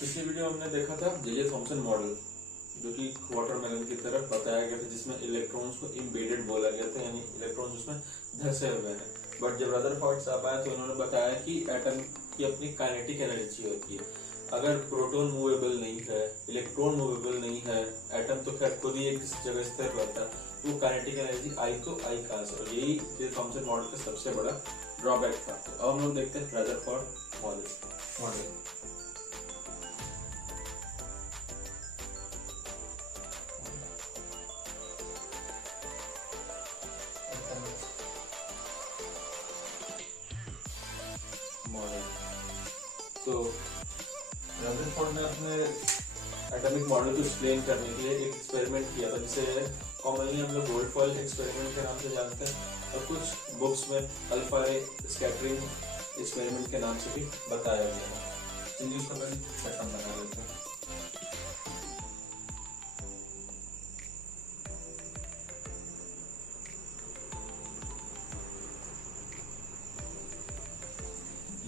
पिछली वीडियो हमने देखा था जे थॉमसन मॉडल, जो कि वाटरमेलन की तरफ बताया गया था, जिसमें इलेक्ट्रॉन्स को इम्बेडेड बोला गया था, यानी इलेक्ट्रॉन्स उसमें धंसे हुए हैं। बट जब रदरफोर्ड साहब आए तो उन्होंने बताया कि एटम की अपनी काइनेटिक एनर्जी होती है। अगर प्रोटॉन मूवेबल नहीं है, इलेक्ट्रॉन मूवेबल नहीं है, एटम तो खैर खुद ही एक जगह स्थिर रहता है, तो काइनेटिक एनर्जी आई तो आई कहां से? और यही जे थॉमसन मॉडल का सबसे बड़ा ड्रॉबैक था। तो अब हम लोग देखते हैं रदरफोर्ड मॉडल। तो रदरफोर्ड ने अपने एटॉमिक मॉडल को एक्सप्लेन करने के लिए एक एक्सपेरिमेंट किया था, जिसे कॉमनली हम लोग गोल्डफॉयल एक्सपेरिमेंट के नाम से जानते हैं, और कुछ बुक्स में अल्फा रे स्कैटरिंग एक्सपेरिमेंट के नाम से भी बताया गया है। चलिए उसका पहले पैटर्न बना लेते हैं।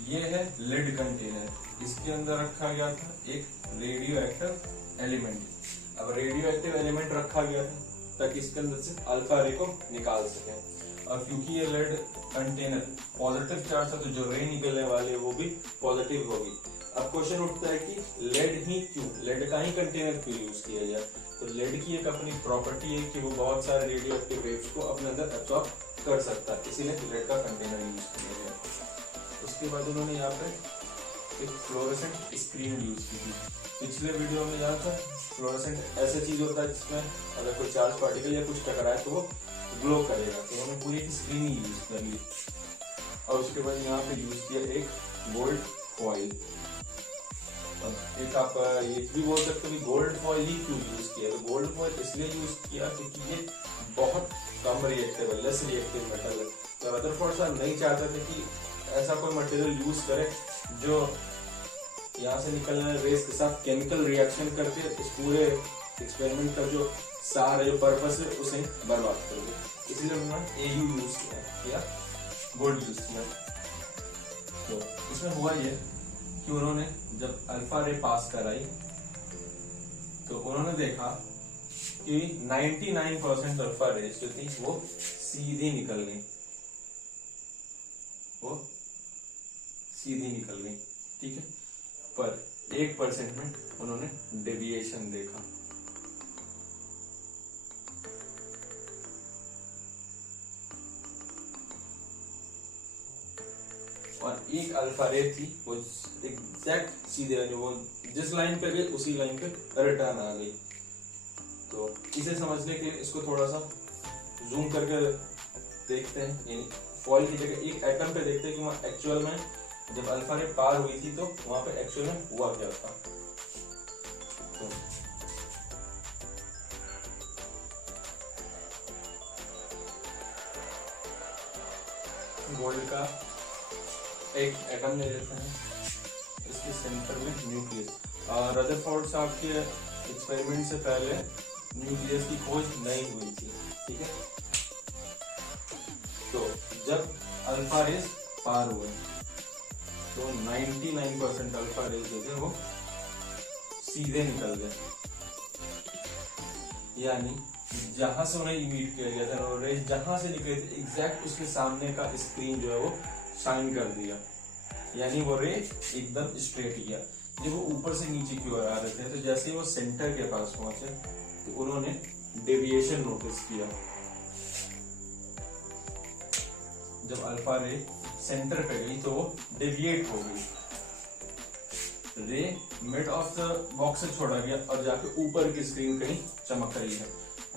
ये है लेड कंटेनर, इसके अंदर रखा गया था एक रेडियो एक्टिव एलिमेंट। अब रेडियो एक्टिव एलिमेंट रखा गया था ताकि इसके अंदर से अल्फा रे को निकाल सके, और क्योंकि ये लेड कंटेनर पॉजिटिव चार्ज था तो जो रे निकलने वाली है वो भी पॉजिटिव होगी। अब क्वेश्चन उठता है कि लेड ही क्यों, लेड का ही कंटेनर क्यों यूज किया जाए? तो लेड की एक अपनी प्रॉपर्टी है कि वो बहुत सारे रेडियो एक्टिव वेव्स को अपने अंदर एब्सॉर्ब कर सकता है, इसीलिए लेड का कंटेनर यूज किया गया। उसके बाद उन्होंने यहाँ पे एक फ्लोरेसेंट स्क्रीन यूज की थी। पिछले वीडियो में यहाँ था फ्लोरेसेंट ऐसा चीज होता है जिसमें अगर कोई चार्ज पार्टिकल या कुछ टकराए तो वो ग्लो करेगा, तो उन्होंने पूरी एक स्क्रीन ही यूज कर ली। और उसके बाद यहाँ पे यूज किया एक गोल्ड फॉइल। एक आप ये भी बोल सकते हो कि गोल्ड फॉइल ही क्यों यूज किया? तो गोल्ड फॉइल इसलिए यूज किया क्योंकि ये बहुत कम रिएक्टिव है, लेस रिएक्टिव मेटल है। तो रदरफोर्ड साहब नहीं चाहते थे कि ऐसा कोई मटेरियल यूज करे जो यहाँ से निकलने वाले रेस के साथ केमिकल रिएक्शन करके इस पूरे एक्सपेरिमेंट का जो सार है, जो पर्पस है, उसे बर्बाद कर दे। इसलिए उन्होंने एयू यूज किया या गोल्ड यूज किया। तो इसमें हुआ ये कि उन्होंने जब अल्फा रे पास कराई तो उन्होंने देखा कि 99% अल्फा रेस जो थी वो सीधी निकल गई, ठीक है। पर 1% में उन्होंने डेविएशन देखा। और एक अल्फा रे थी वो एग्जैक्ट सीधे, वो जिस लाइन पे गई उसी लाइन पे रिटर्न आ गई। तो इसे समझने के लिए इसको थोड़ा सा जूम करके देखते हैं, यानी फॉइल की जगह एक एटम पे देखते हैं कि वहां एक्चुअल में जब अल्फा रे पार हुई थी तो वहां पे एक्चुअल में हुआ क्या था। तो गोल्ड का एक एटम ले लेते हैं, इसके सेंटर में न्यूक्लियस। रदरफोर्ड साहब के एक्सपेरिमेंट से पहले न्यूक्लियस की खोज नहीं हुई थी, ठीक है। तो जब अल्फा रेस पार हुए तो 99% अल्फा रेस जो थे वो सीधे निकल गए, यानी जहां से उन्हें इमिट किया गया था और रेस जहां से निकले थे एग्जैक्ट उसके सामने का स्क्रीन जो है वो शाइन कर दिया, यानी वो रे एकदम स्ट्रेट गया। जब वो ऊपर से नीचे की ओर आ रहे थे तो जैसे ही वो सेंटर के पास पहुंचे तो उन्होंने डेविएशन नोटिस किया। जब अल्फा रे सेंटर पे गई तो वो डेविएट हो गई, रे मिड ऑफ द बॉक्स से छोड़ा गया और जाके ऊपर की स्क्रीन कहीं चमक रही है।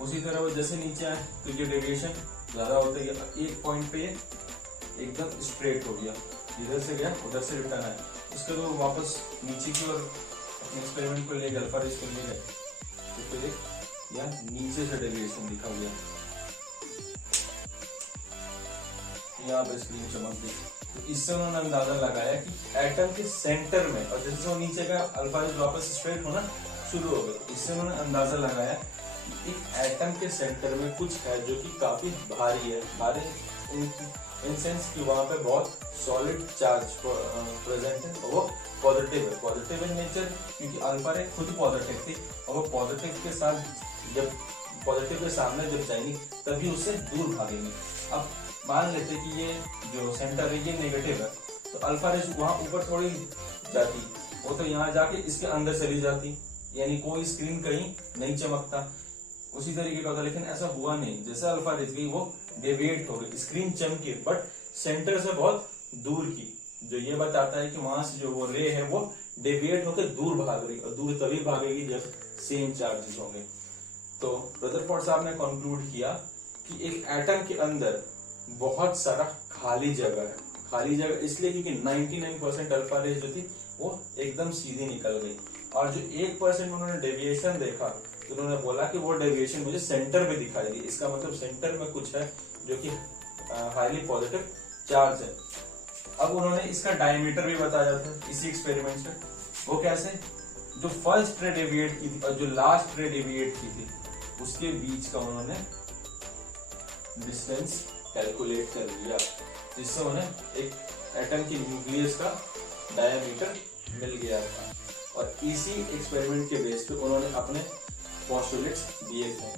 उसी तरह वो जैसे नीचे आए तो ये डेविएशन ज्यादा होता गया, एक पॉइंट पे एकदम स्ट्रेट हो गया, इधर से गया उधर से रिटर्न आया। उसके बाद वो वापस नीचे की ओर अपने एक्सपेरिमेंट को ले गए, अल्फा रेस को ले गए, तो फिर या नीचे से डेविएशन दिखा गया, यहाँ पे स्क्रीन चमक गई। तो इससे उन्होंने अंदाजा लगाया कि एटम के सेंटर में, और जैसे वो नीचे का अल्फा रेस वापस स्ट्रेट होना शुरू हो गया, इससे उन्होंने अंदाजा लगाया कि एक एटम के सेंटर में कुछ है जो कि काफी भारी है, भारी इन सेंस कि वहां पे बहुत सॉलिड चार्ज प्रेजेंट है और वो पॉजिटिव है, पॉजिटिव इन नेचर, क्योंकि अल्फा रे खुद पॉजिटिव थी और वो पॉजिटिव के साथ जब पॉजिटिव के सामने जब जाएंगी तभी उससे दूर भागेंगी। अब मान लेते कि ये जो सेंटर है ये नेगेटिव है, तो अल्फा रे वहां ऊपर थोड़ी जाती, वो तो यहाँ जाके इसके अंदर चली जाती, यानी कोई स्क्रीन कहीं नहीं चमकता, उसी तरीके का होता। लेकिन ऐसा हुआ नहीं, जैसे अल्फा रेज गई वो डेविएट हो गई, स्क्रीन चमकी बट सेंटर से बहुत दूर की, जो ये बताता है कि वहां से जो वो रे है वो डेविएट होकर दूर भाग रही, और दूर तभी भागेगी जब सेम चार्जेस होंगे। तो रदरफोर्ड साहब ने कंक्लूड किया कि एक एटम के अंदर बहुत सारा खाली जगह है। खाली जगह इसलिए क्योंकि 99% अल्फा रेज जो थी वो एकदम सीधी निकल गई, और जो 1% उन्होंने डेविएशन देखा तो उन्होंने बोला कि वो डेविएशन मुझे सेंटर में दिखाई दी, इसका मतलब सेंटर में कुछ है जो कि हाईली पॉजिटिव चार्ज है। अब उन्होंने इसका डायमीटर भी बताया था इसी एक्सपेरिमेंट से। वो कैसे, जो फर्स्ट रे डेविएट की थी और जो लास्ट रे डेविएट की थी उसके बीच का उन्होंने डिस्टेंस कैलकुलेट कर लिया, जिससे उन्हें एक एटम की न्यूक्लियस का डायमीटर मिल गया था, और इसी एक्सपेरिमेंट के बेस पे उन्होंने अपने पोस्टुलेट्स दिए थे।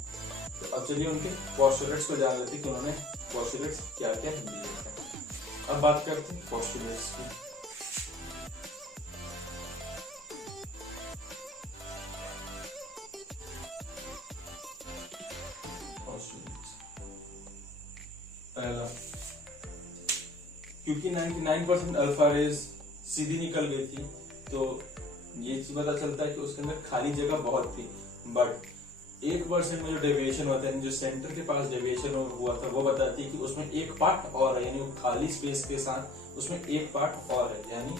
तो अब चलिए उनके पोस्टुलेट्स को जान लेते कि उन्होंने पोस्टुलेट्स क्या क्या दिए थे। अब बात करते हैं पोस्टुलेट्स की। पहला, क्योंकि 99% अल्फा रेज सीधी निकल गई थी तो ये चीज पता चलता है कि उसके अंदर खाली जगह बहुत थी, बट 1% में जो डेविएशन होता है, जो सेंटर के पास डेविएशन हुआ था, वो बताती है कि उसमें एक पार्ट और है, यानी खाली स्पेस के साथ उसमें एक पार्ट और है, यानी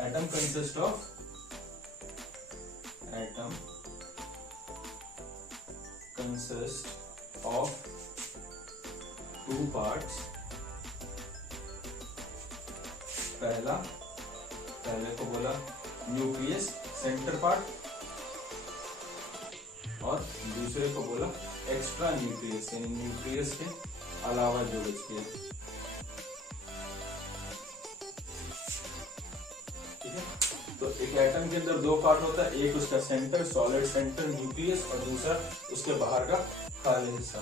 एटम कंसिस्ट ऑफ 2 पार्ट्स। पहले को बोला न्यूक्लियस सेंटर पार्ट, और दूसरे को बोला एक्स्ट्रा न्यूक्लियस, यानी न्यूक्लियस के अलावा जो बच गया। ठीक है, तो एक एटम के अंदर 2 पार्ट होता है, एक उसका सेंटर सॉलिड सेंटर न्यूक्लियस, और दूसरा उसके बाहर का खाली हिस्सा।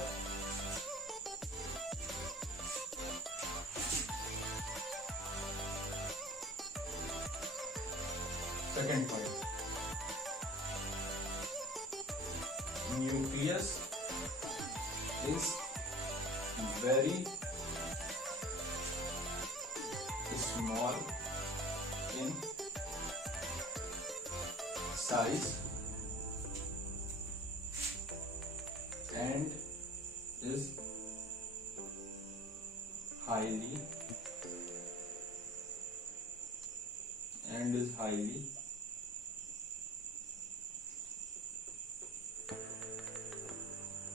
Second point, nucleus is very small in size and is highly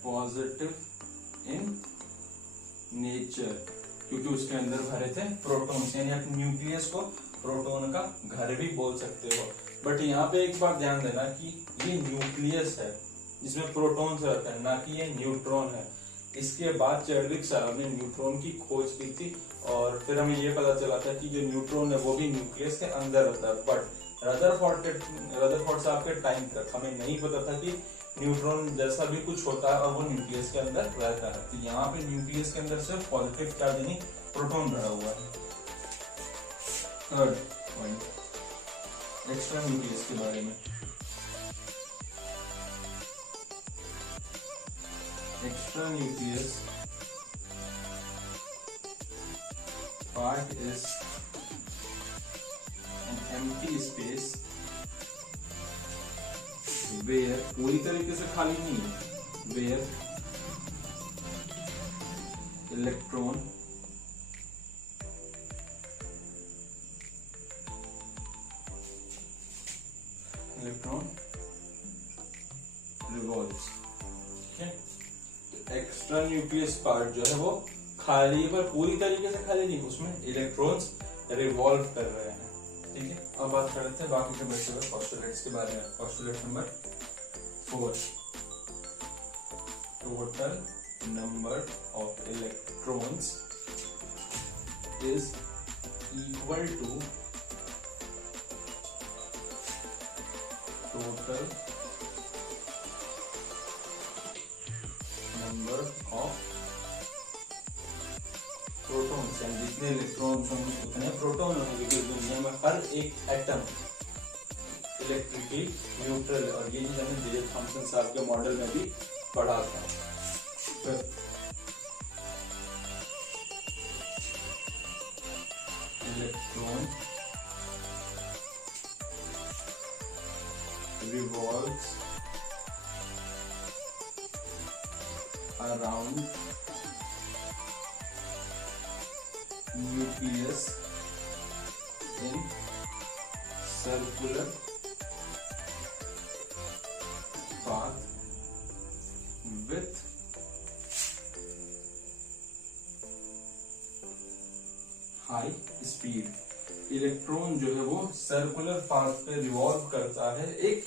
positive in nature, क्योंकि उसके अंदर भरे थे प्रोटॉन्स, यानी आप न्यूक्लियस को प्रोटॉन का घर भी बोल सकते हो। बट यहाँ पे एक बात ध्यान देना कि ये न्यूक्लियस है जिसमें प्रोटॉन्स रहते हैं, ना कि ये न्यूट्रॉन है। इसके बाद चैडविक साहब ने न्यूट्रॉन की खोज की थी, और फिर हमें ये पता चला था कि जो न्यूट्रॉन है वो भी न्यूक्लियस के अंदर होता है। बट रदरफोर्ड साहब के टाइम तक हमें नहीं पता था कि न्यूट्रॉन जैसा भी कुछ होता है और वो न्यूक्लियस के अंदर रहता है। तो यहाँ पे न्यूक्लियस के अंदर सिर्फ पॉजिटिव चार्ज यानी प्रोटॉन भरा हुआ है। थर्ड पॉइंट, एक्स्ट्रा न्यूक्लियस के बारे में। Extra nucleus part is an empty space where, पूरी तरीके से खाली नहीं है, वेयर इलेक्ट्रॉन रिवॉल्व्स। ठीक है, एक्स्ट्रा न्यूक्लियस पार्ट जो है वो खाली, पर पूरी तरीके से खाली नहीं, उसमें इलेक्ट्रॉन्स रिवॉल्व कर रहे हैं। ठीक है, अब बात करते हैं बाकी के बचे हुए पोस्टुलेट्स के बारे में। Postulate number 4, total number of electrons is equal to total number of protons, यानी जितने इलेक्ट्रॉन्स होंगे उतने प्रोटॉन होंगे, क्योंकि दुनिया में हर एक एटम इलेक्ट्रिकली न्यूट्रल है। और ये चीज हमने जे थॉमसन साहब के मॉडल में भी पढ़ा था। Electron revolves around nucleus in circular path with high speed। Electron जो है वो सर्कुलर पाथ पे रिवॉल्व करता है एक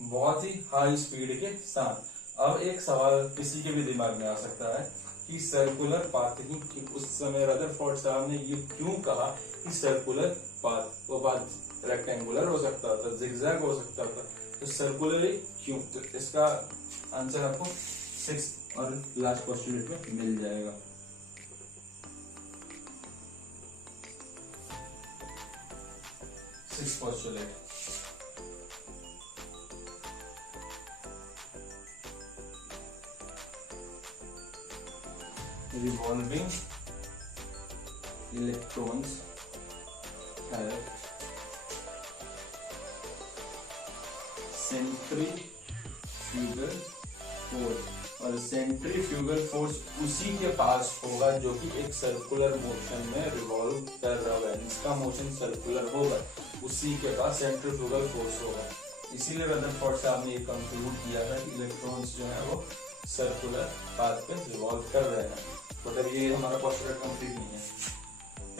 बहुत ही हाई स्पीड के साथ। अब एक सवाल किसी के भी दिमाग में आ सकता है कि सर्कुलर पाथ ही, कि उस समय रदरफोर्ड साहब ने ये क्यों कहा कि सर्कुलर पाथ, वो पाथ रेक्टेंगुलर हो सकता था, जिगजैग हो सकता था, तो सर्कुलर ही क्यों? तो इसका आंसर आपको 6th और लास्ट पोस्टुलेट में मिल जाएगा। Sixth postulate, revolving electrons have centrifugal force, और सेंट्रीफ्यूगल फोर्स उसी के पास होगा जो कि एक सर्कुलर मोशन में रिवॉल्व कर रहा है, इसका मोशन सर्कुलर होगा, उसी के पास सेंट्रीफ्यूगल फोर्स होगा। इसीलिए रदरफोर्ड साहब ने ये कंक्लूड किया है कि इलेक्ट्रॉन्स जो है वो सर्कुलर पाथ पे रिवॉल्व कर रहे हैं। बट अब ये हमारा पोस्टुलेट कंप्लीट नहीं है।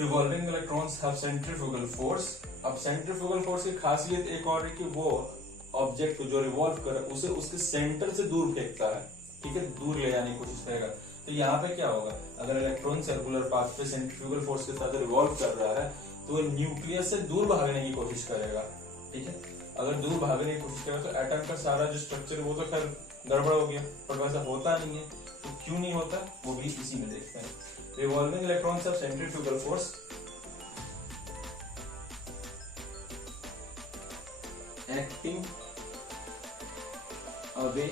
Revolving electrons have centrifugal force. अब सेंट्रीफ्यूगल फोर्स की खासियत एक और है कि वो ऑब्जेक्ट को जो रिवॉल्व कर रहा है उसे उसके सेंटर से दूर फेंकता है, ठीक है, दूर ले जाने की कोशिश करेगा। तो यहाँ पे क्या होगा, अगर इलेक्ट्रॉन सर्कुलर पाथ पे सेंट्रीफ्यूगल फोर्स के साथ रिवॉल्व कर रहा है तो न्यूक्लियस से दूर भागने की कोशिश करेगा, ठीक है। अगर दूर भागने की कोशिश करेगा तो एटम का सारा जो स्ट्रक्चर वो तो खैर गड़बड़ हो गया, पर वैसा होता नहीं है। तो क्यों नहीं होता वो भी इसी में देखते हैं। Revolving electrons of centrifugal force acting away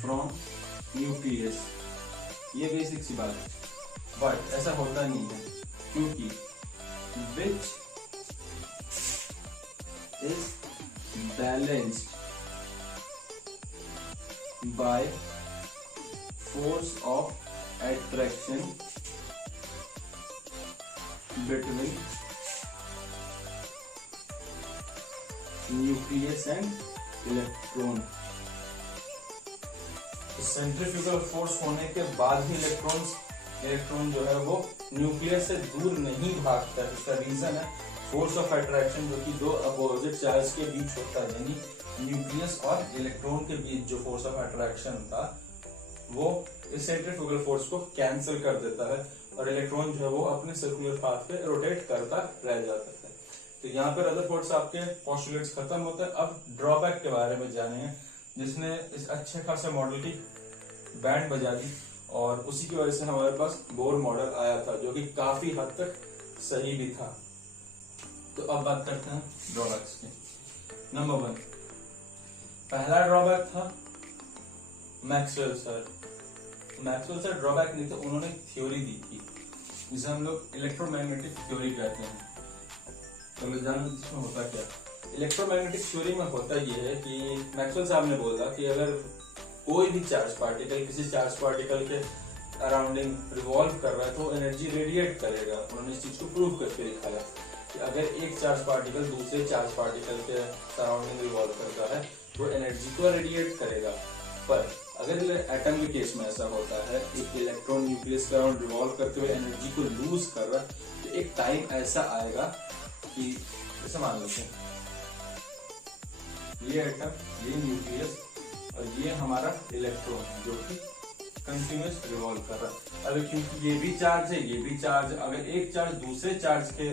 from nucleus, ये बेसिक सी बात है। बट ऐसा होता नहीं है, क्योंकि which is balanced by force of attraction between nucleus and electron. Centrifugal force होने के बाद भी इलेक्ट्रॉन जो है वो न्यूक्लियस से दूर नहीं भागता है। इसका रीजन है फोर्स ऑफ अट्रैक्शन, जो कि दो अपोजिट चार्ज के बीच होता है, यानी न्यूक्लियस और इलेक्ट्रॉन के बीच जो फोर्स ऑफ अट्रैक्शन था वो इस सेंट्रीफ्यूगल फोर्स को कैंसिल कर देता है और इलेक्ट्रॉन जो है वो अपने सर्कुलर पाथ पे रोटेट करता रह जाता है। तो यहाँ पे रदरफोर्ड साहब के पोस्टुलेट्स खत्म होते हैं। अब ड्रॉबैक के बारे में जानेंगे, जिसने इस अच्छे खासे मॉडल की बैंड बजा दी और उसी की वजह से हमारे पास बोर मॉडल आया था, जो कि काफी हद तक सही भी था। तो अब बात करते हैं ड्रॉबैक्स की। नंबर 1, पहला ड्रॉबैक था Maxwell sir. Maxwell sir drawback नहीं था, उन्होंने थ्योरी दी थी जिसे हम लोग इलेक्ट्रोमैग्नेटिक थ्योरी कहते हैं। तो जान इसमें होता क्या, इलेक्ट्रोमैग्नेटिक थ्योरी में होता यह है कि मैक्सवेल साहब ने बोला कि अगर कोई भी चार्ज पार्टिकल किसी चार्ज पार्टिकल के अराउंडिंग रिवॉल्व कर रहा है तो एनर्जी रेडिएट करेगा। उन्होंने इस चीज को प्रूव करके दिखाया कि अगर एक चार्ज पार्टिकल दूसरे चार्ज पार्टिकल के सराउंडिंग रिवॉल्व करता है तो एनर्जी को रेडिएट करेगा। पर अगर एटम के केस में ऐसा होता है, एक इलेक्ट्रॉन न्यूक्लियस के अराउंड रिवॉल्व करते हुए एनर्जी को लूज कर रहा है, तो एक टाइम ऐसा आएगा कि जैसे मान लेते हैं ये एटम, ये न्यूक्लियस और ये हमारा इलेक्ट्रॉन जो कि कंटिन्यूस रिवॉल्व कर रहा है। अगर क्योंकि ये भी चार्ज है, ये भी चार्ज, अगर एक चार्ज दूसरे चार्ज के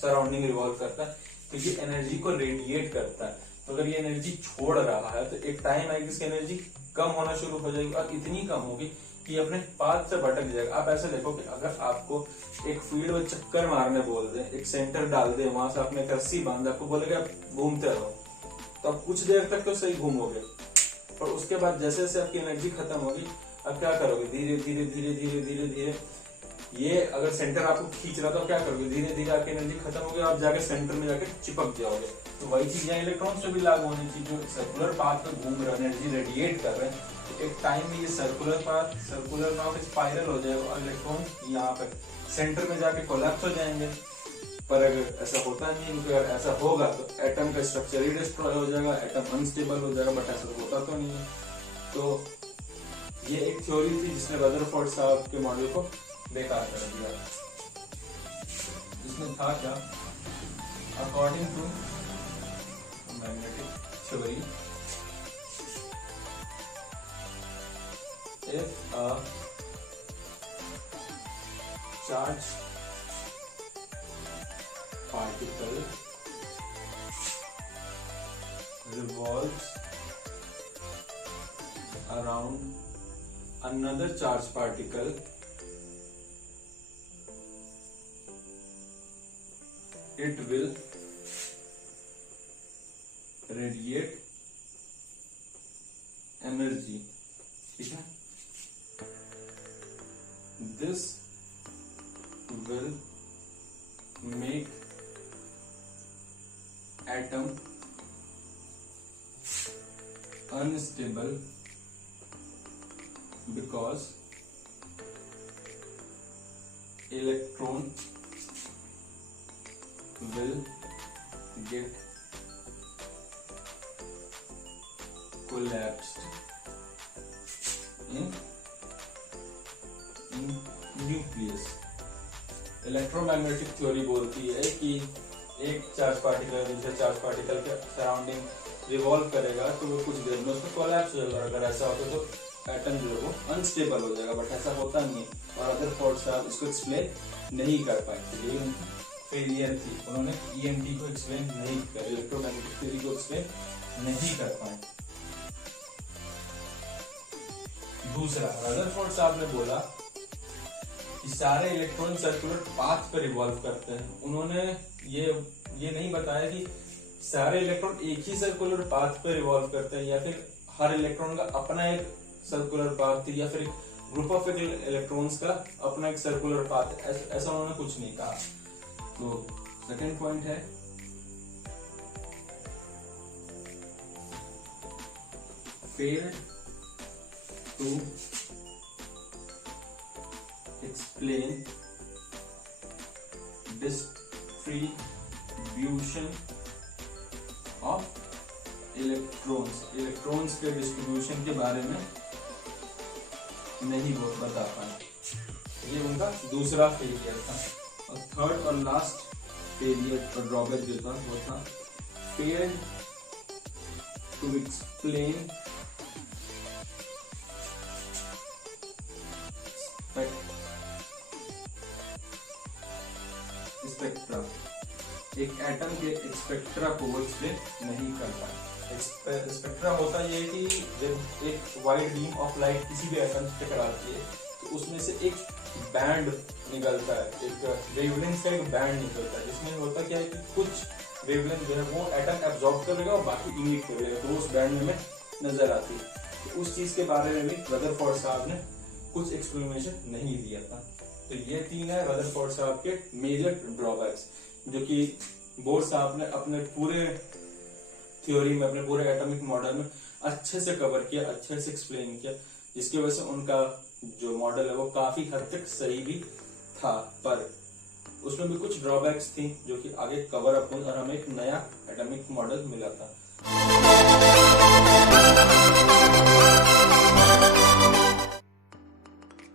सराउंडिंग रिवॉल्व करता है तो ये एनर्जी को रेडिएट करता है। तो अगर ये एनर्जी छोड़ रहा है तो एक टाइम आएगी इसकी एनर्जी कम होना शुरू हो जाएगी और इतनी कम होगी कि अपने पाथ से भटक जाएगा। आप ऐसे देखो कि अगर आपको एक फील्ड में चक्कर मारने बोल दे, एक सेंटर डाल दे, वहां से आपने एक रस्सी बांध, आपको बोलेगा घूमते रहो, तो आप कुछ देर तक तो सही घूमोगे, और उसके बाद जैसे जैसे आपकी एनर्जी खत्म होगी अब क्या करोगे, धीरे धीरे धीरे धीरे धीरे धीरे ये अगर सेंटर आपको खींच रहा तो क्या करोगे, धीरे धीरे आपकी एनर्जी खत्म होगी, आप जाके सेंटर में जाके चिपक जाओगे। तो वही चीज यहाँ इलेक्ट्रॉन से भी लागू होनी चाहिए, जो सर्कुलर पाथ पे घूम रहे हैं, एनर्जी रेडिएट कर रहे हैं, तो एक टाइम में ये सर्कुलर पाथ स्पाइरल हो जाएगा और इलेक्ट्रॉन यहाँ पे सेंटर में जाके कोलैप्स हो जाएंगे। पर अगर ऐसा होता नहीं है, क्योंकि अगर ऐसा होगा तो एटम का स्ट्रक्चर ही डिस्ट्रॉय हो जाएगा, एटम अनस्टेबल हो जाएगा, बट ऐसा होता तो नहीं है। तो ये एक थ्योरी थी जिसने रदरफोर्ड साहब के मॉडल को बेकार कर दिया। इसमें था क्या, according to magnetic theory, if a charge particle revolves around another charged particle, it will radiate energy, ठीक है। This will make atom unstable because electron will get collapsed in nucleus। Electromagnetic theory बोलती है कि एक charge particle दूसरे charge particle के surrounding revolve करेगा तो वो कुछ देर में उसको कोलैप्स हो जाएगा। अगर ऐसा होता तो एटम जो है वो अनस्टेबल हो जाएगा, बट ऐसा होता नहीं है। और रदरफोर्ड साहब इसको एक्सप्लेन नहीं कर पाए, ये उनकी फेलियर थी, उन्होंने ईएमटी को एक्सप्लेन नहीं कर, इलेक्ट्रोमैग्नेटिक थ्योरी को एक्सप्लेन नहीं कर पाए। दूसरा, रदरफोर्ड साहब ने बोला कि सारे इलेक्ट्रॉन सर्कुलर पाथ पर रिवॉल्व करते हैं। उन्होंने ये नहीं बताया कि सारे इलेक्ट्रॉन एक ही सर्कुलर पाथ पर रिवॉल्व करते हैं या फिर हर इलेक्ट्रॉन का अपना एक सर्कुलर पाथ या फिर ग्रुप ऑफ इलेक्ट्रॉन्स का अपना एक सर्कुलर पाथ, ऐसा उन्होंने कुछ नहीं कहा। तो सेकंड पॉइंट है failed to explain distribution of electrons के डिस्ट्रीब्यूशन के बारे में नहीं बता पाए। ये उनका दूसरा फेलियर था। और थर्ड और लास्ट फेलियर और ड्रॉबैक जो था वो था फेल्ड टू एक्सप्लेन स्पेक्ट्रा। एक एटम के स्पेक्ट्रा को वो एक्सप्लेन नहीं कर पाए। स्पेक्ट्रा होता ये कि जब एक वाइड बीम ऑफ लाइट किसी भी एटम से टकराती है तो उसमें से एक बैंड निकलता है, एक वेवलेंथ का एक बैंड निकलता है, जिसमें होता क्या है कि कुछ वेवलेंथ जो है वो एटम एब्जॉर्ब करेगा और बाकी इमिट करेगा, तो उस बैंड में नजर आती है। तो उस चीज के बारे में भी रदरफोर्ड साहब ने कुछ एक्सप्लेनेशन नहीं दिया था। तो ये तीन है रदरफोर्ड साहब के मेजर ड्रॉबैक्स, जो कि बोर साहब ने अपने पूरे थ्योरी में, अपने पूरे एटॉमिक मॉडल में अच्छे से कवर किया, अच्छे से एक्सप्लेन किया, जिसकी वजह से उनका जो मॉडल है वो काफी हद तक सही भी था। पर उसमें भी कुछ ड्रॉबैक्स थी जो कि आगे कवर अप हुई और हमें एक नया एटॉमिक मॉडल मिला था।